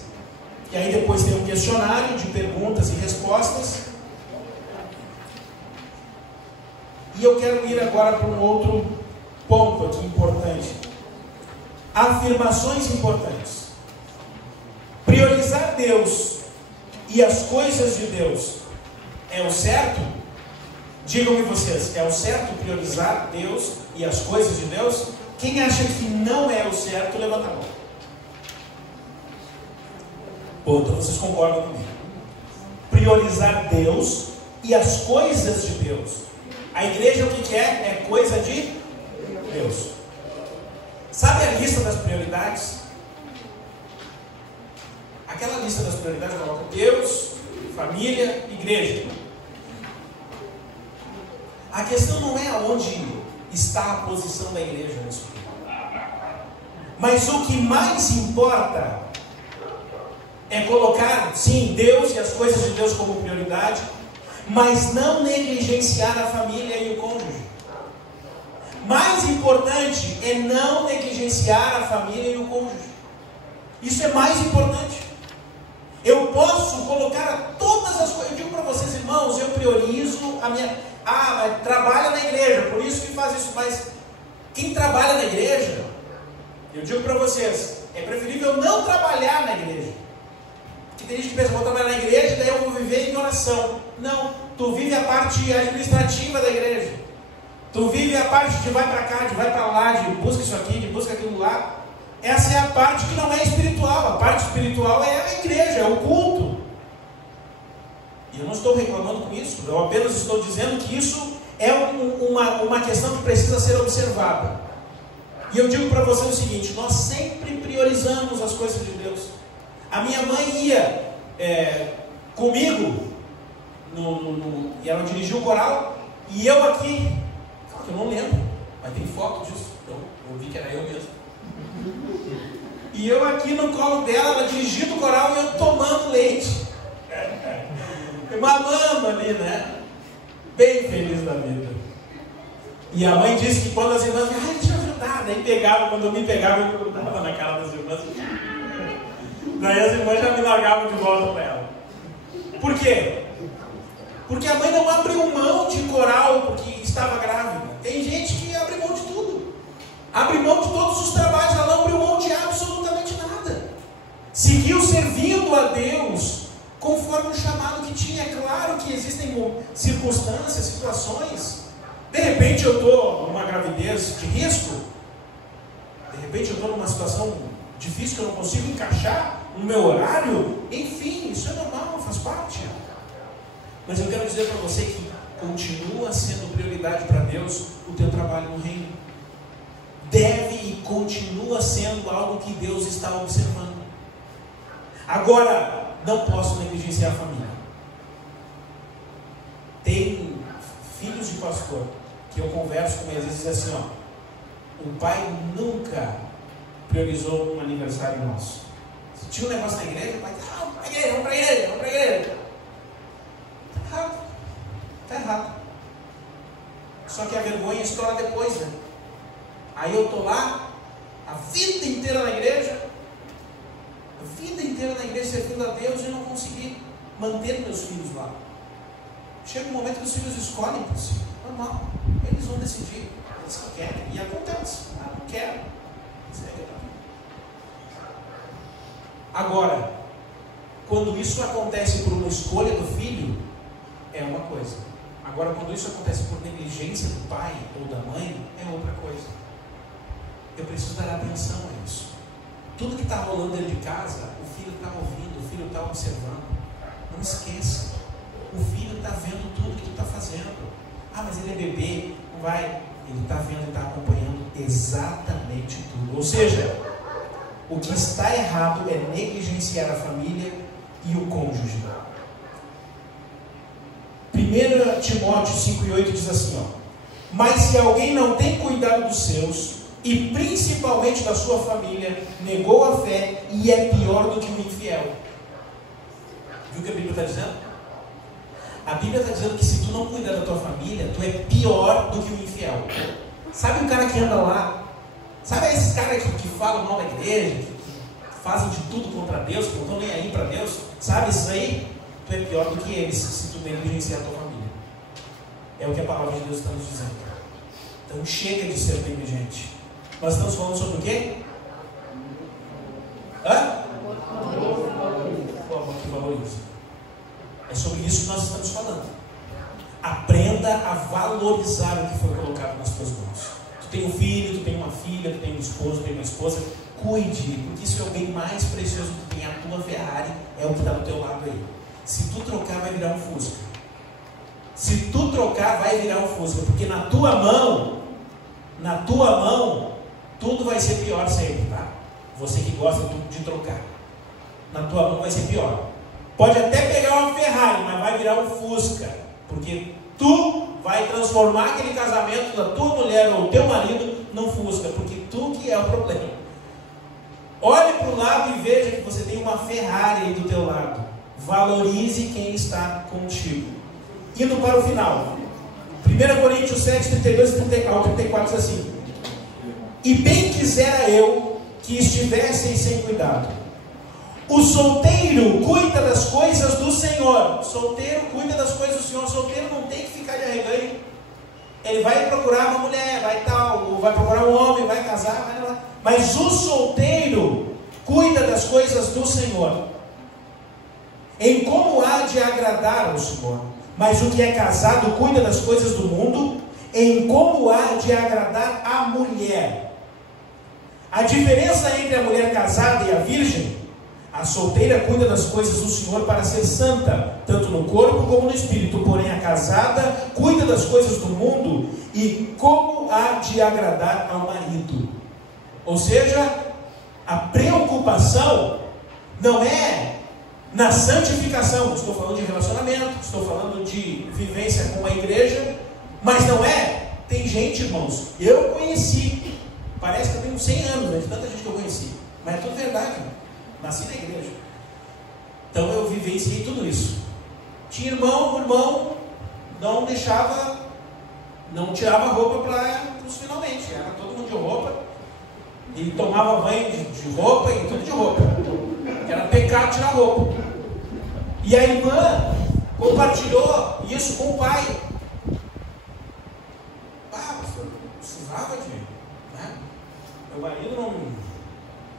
E aí depois tem um questionário de perguntas e respostas. E eu quero ir agora para um outro ponto aqui importante. Afirmações importantes. Priorizar Deus e as coisas de Deus é o certo? Digam-me vocês, é o certo priorizar Deus e as coisas de Deus? Quem acha que não é o certo, levanta a mão. Pô, então vocês concordam comigo. Priorizar Deus e as coisas de Deus. A igreja o que é? É coisa de Deus. Sabe a lista das prioridades? Aquela lista das prioridades coloca Deus, família, igreja. A questão não é aonde está a posição da igreja nisso. Mas o que mais importa é colocar, sim, Deus e as coisas de Deus como prioridade, mas não negligenciar a família e o cônjuge. Mais importante é não negligenciar a família e o cônjuge. Isso é mais importante. Eu posso colocar todas as coisas. Eu digo para vocês, irmãos, eu priorizo a minha... mas trabalha na igreja, por isso que faz isso. Mas quem trabalha na igreja, eu digo para vocês, é preferível não trabalhar na igreja. Porque tem gente que pensa, vou trabalhar na igreja, daí eu vou viver em oração. Não, tu vive a parte administrativa da igreja. Tu vive a parte de vai para cá, de vai para lá, de busca isso aqui, de busca aquilo lá. Essa é a parte que não é espiritual. A parte espiritual é a igreja, é o culto. E eu não estou reclamando com isso. Eu apenas estou dizendo que isso é uma questão que precisa ser observada. E eu digo para você o seguinte, nós sempre priorizamos as coisas de Deus. A minha mãe ia comigo, e ela dirigiu o coral, e eu aqui, eu não lembro, mas tem foto disso, então eu vi que era eu mesmo. E eu aqui no colo dela, ela dirigindo o coral e eu tomando leite. Mamando ali, né? Bem feliz da vida. E a mãe disse que quando as irmãs, deixa eu ajudar, daí pegava, quando eu me pegava, eu dava na cara das irmãs. Daí as irmãs já me largavam de volta para ela. Por quê? Porque a mãe não abriu mão de coral porque estava grávida. Tem gente que abre mão de tudo. Abre mão de todos os trabalhos, ela não abriu mão de absolutamente nada. Seguiu servindo a Deus conforme o chamado que tinha. É claro que existem circunstâncias, situações. De repente eu estou numa gravidez de risco. De repente eu estou numa situação difícil que eu não consigo encaixar no meu horário. Enfim, isso é normal, faz parte. Mas eu quero dizer para você que continua sendo prioridade para Deus o teu trabalho no reino. Deve e continua sendo algo que Deus está observando. Agora, não posso negligenciar a família. Tem filhos de pastor que eu converso com eles e dizem assim, o pai nunca priorizou um aniversário nosso. Se tinha um negócio na igreja, o pai disse, vamos para a igreja, vamos para a igreja, vamos para a igreja. Está errado. Só que a vergonha estoura depois, né? Aí eu estou lá, a vida inteira na igreja, servindo a Deus e não consegui manter meus filhos lá. Chega um momento que os filhos escolhem por si. Normal. Eles vão decidir. Eles que querem. E acontece. Não quero. Agora, quando isso acontece por uma escolha do filho, é uma coisa. Agora, quando isso acontece por negligência do pai ou da mãe, é outra coisa. Eu preciso dar atenção a isso. Tudo que está rolando dentro de casa, o filho está ouvindo, o filho está observando. Não esqueça. O filho está vendo tudo que tu está fazendo. Mas ele é bebê, não vai. Ele está vendo e está acompanhando exatamente tudo. Ou seja, o que está errado é negligenciar a família e o cônjuge. 1 Timóteo 5,8 diz assim, Mas se alguém não tem cuidado dos seus, e principalmente da sua família, negou a fé e é pior do que o infiel. Viu o que a Bíblia está dizendo? A Bíblia está dizendo que se tu não cuidar da tua família, tu é pior do que o infiel. Sabe o cara que anda lá? Sabe esses caras que falam mal da igreja, que fazem de tudo contra Deus, que não estão nem aí para Deus? Sabe isso aí? Tu é pior do que eles, se tu negligenciar a tua família. É o que a palavra de Deus está nos dizendo. Então chega de ser negligente. Nós estamos falando sobre o quê? Que valoriza. É sobre isso que nós estamos falando. Aprenda a valorizar o que foi colocado nas tuas mãos. Tu tem um filho, tu tem uma filha, tu tem um esposo, tu tem uma esposa. Cuide, porque isso é o bem mais precioso que tu tem. A tua Ferrari é o que está do teu lado aí. Se tu trocar, vai virar um Fusca. Se tu trocar, vai virar um Fusca. Porque na tua mão, tudo vai ser pior sempre, tá? Você que gosta de trocar. Na tua mão vai ser pior. Pode até pegar uma Ferrari, mas vai virar um Fusca. Porque tu vai transformar aquele casamento da tua mulher ou teu marido num Fusca. Porque tu que é o problema. Olhe para o lado e veja que você tem uma Ferrari aí do teu lado. Valorize quem está contigo. Indo para o final. 1 Coríntios 7, 32 ao 34 diz assim: e bem quisera eu que estivessem sem cuidado. O solteiro cuida das coisas do Senhor. O solteiro cuida das coisas do Senhor. O solteiro não tem que ficar de arreganho. Ele vai procurar uma mulher, vai procurar um homem, vai casar, vai lá. Mas o solteiro cuida das coisas do Senhor, em como há de agradar ao Senhor. Mas o que é casado cuida das coisas do mundo, em como há de agradar a mulher. A diferença entre a mulher casada e a virgem: a solteira cuida das coisas do Senhor para ser santa, tanto no corpo como no espírito. Porém a casada cuida das coisas do mundo, e como há de agradar ao marido. Ou seja, a preocupação não é na santificação. Estou falando de relacionamento, estou falando de vivência com a igreja, mas não é. Tem gente, irmãos, eu conheci, parece que eu tenho 100 anos, né, de tanta gente que eu conheci, mas é tudo verdade, né? Nasci na igreja, então eu vivenciei tudo isso. Tinha irmão, o irmão não deixava, não tirava roupa para os finalmente, era todo mundo de roupa, e tomava banho de roupa e tudo de roupa. Era pecado tirar roupa. E a irmã compartilhou isso com o pai. Precisava de, né? Meu marido não.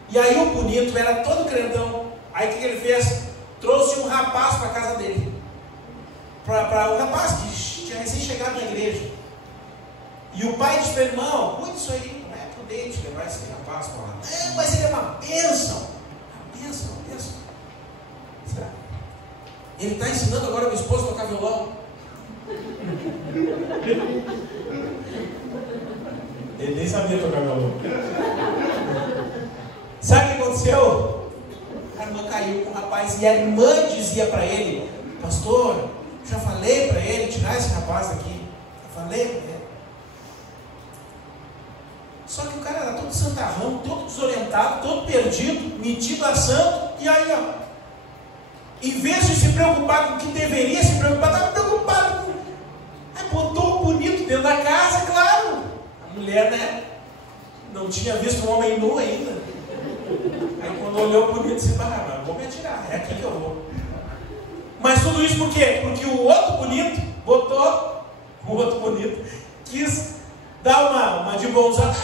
E aí o bonito era todo crentão. Aí o que ele fez? Trouxe um rapaz para a casa dele. Para um rapaz que tinha recém-chegado na igreja. E o pai disse para o irmão: cuide disso aí, não é prudente levar esse rapaz para lá. Não, mas ele é uma bênção. Uma bênção. Será? Ele está ensinando agora a minha esposa a tocar violão. Ele nem sabia tocar violão. Sabe o que aconteceu? A irmã caiu com o rapaz e a irmã dizia para ele: pastor, já falei para ele tirar esse rapaz daqui. Já falei para ele. Só que o cara era todo santarrão, todo desorientado, todo perdido, metido a santo. E aí, ó, em vez de se preocupar com o que deveria se preocupar, estava preocupado com... Aí botou o bonito dentro da casa, claro. A mulher, né, não tinha visto um homem nu ainda. Aí quando olhou o bonito, disse: não, vou me atirar, é aqui que eu vou. Mas tudo isso por quê? Porque o outro bonito quis dar uma de bonzão,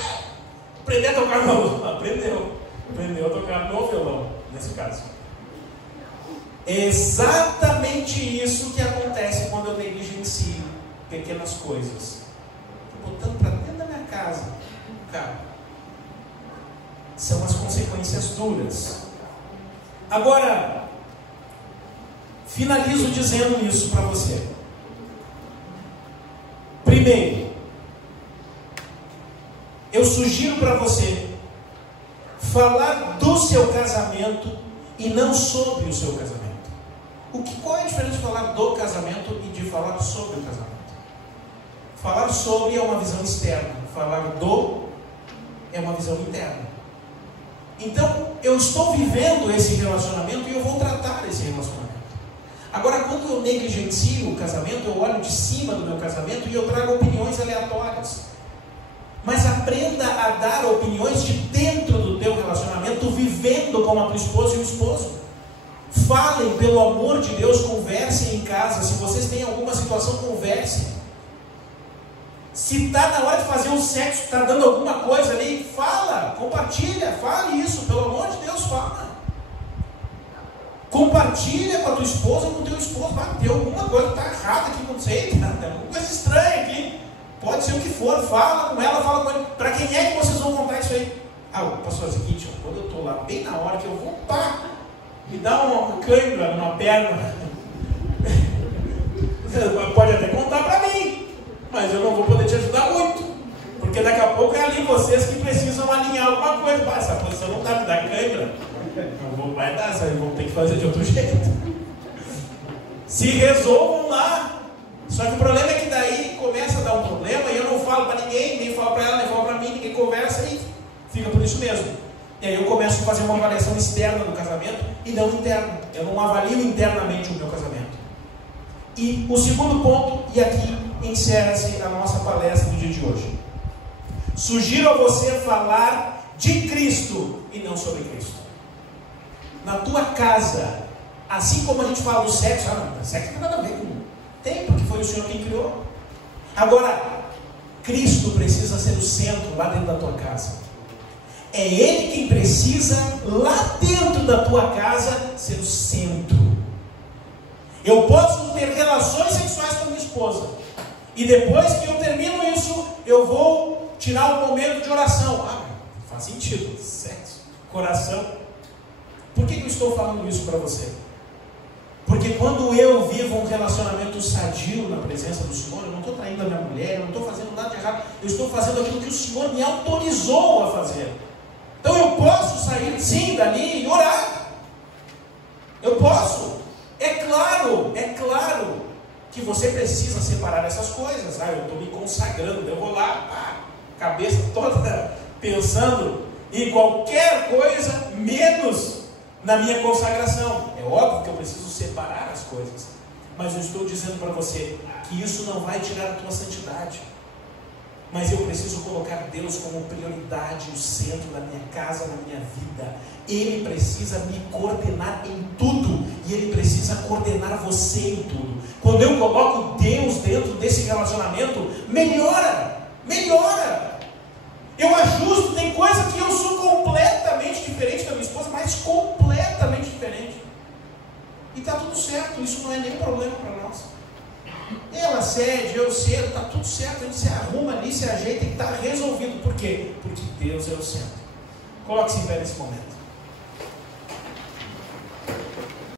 aprender a tocar violão. Aprendeu a tocar no violão, nesse caso. Exatamente isso que acontece quando eu negligencio pequenas coisas. Estou botando para dentro da minha casa, cara. São as consequências duras. Agora, finalizo dizendo isso para você. Primeiro, eu sugiro para você falar do seu casamento e não sobre o seu casamento. Qual é a diferença de falar do casamento e de falar sobre o casamento? Falar sobre é uma visão externa, falar do é uma visão interna. Então, eu estou vivendo esse relacionamento e eu vou tratar esse relacionamento. Agora, quando eu negligencio o casamento, eu olho de cima do meu casamento e eu trago opiniões aleatórias. Mas aprenda a dar opiniões de dentro do teu relacionamento, vivendo com a tua esposa e o esposo. Falem, pelo amor de Deus, conversem em casa. Se vocês têm alguma situação, conversem. Se está na hora de fazer um sexo, está dando alguma coisa ali, fala, compartilha, fale isso, pelo amor de Deus, fala. Compartilha com a tua esposa, com o teu esposo. Tem alguma coisa que está errada aqui, não sei, tem alguma coisa estranha aqui. Pode ser o que for, fala com ela, fala com ele. Para quem é que vocês vão contar isso aí? Pastor, é o seguinte, quando eu estou lá, bem na hora que eu vou, me dá uma cãibra numa perna. Pode até contar para mim, mas eu não vou poder te ajudar muito, porque daqui a pouco é ali vocês que precisam alinhar alguma coisa. Essa posição não dá, me dá cãibra. Vai dar, vão ter que fazer de outro jeito. Se resolvam lá. Só que o problema é que daí começa a dar um problema e eu não falo para ninguém, nem falo para ela, nem falo para mim, ninguém conversa e fica por isso mesmo. E aí eu começo a fazer uma avaliação externa do casamento e não interna. Eu não avalio internamente o meu casamento. E o segundo ponto, e aqui encerra-se a nossa palestra do dia de hoje. Sugiro a você falar de Cristo e não sobre Cristo. Na tua casa, assim como a gente fala do sexo, sexo não tem nada a ver com... Tem, porque foi o Senhor quem criou. Agora, Cristo precisa ser o centro lá dentro da tua casa. É Ele quem precisa, lá dentro da tua casa, ser o centro. Eu posso ter relações sexuais com a minha esposa, e depois que eu termino isso, eu vou tirar um momento de oração. Faz sentido, sexo, coração. Por que eu estou falando isso para você? Porque quando eu vivo um relacionamento sadio na presença do Senhor, eu não estou traindo a minha mulher, eu não estou fazendo nada de errado, eu estou fazendo aquilo que o Senhor me autorizou a fazer. Então eu posso sair sim dali e orar. Eu posso. É claro que você precisa separar essas coisas. Eu estou me consagrando, eu vou lá, cabeça toda pensando em qualquer coisa menos na minha consagração. É óbvio que eu preciso separar as coisas, mas eu estou dizendo para você que isso não vai tirar a tua santidade. Mas eu preciso colocar Deus como prioridade, o centro da minha casa, da minha vida. Ele precisa me coordenar em tudo, e Ele precisa coordenar você em tudo. Quando eu coloco Deus dentro desse relacionamento, melhora. Eu ajusto, tem coisa que eu sou completamente diferente da minha esposa, mas completamente diferente. E está tudo certo, isso não é nem problema para nós. Ela cede, eu cedo, está tudo certo, a gente se arruma ali, se ajeita e está resolvido. Por quê? Porque Deus é o centro. Coloque-se em pé nesse momento.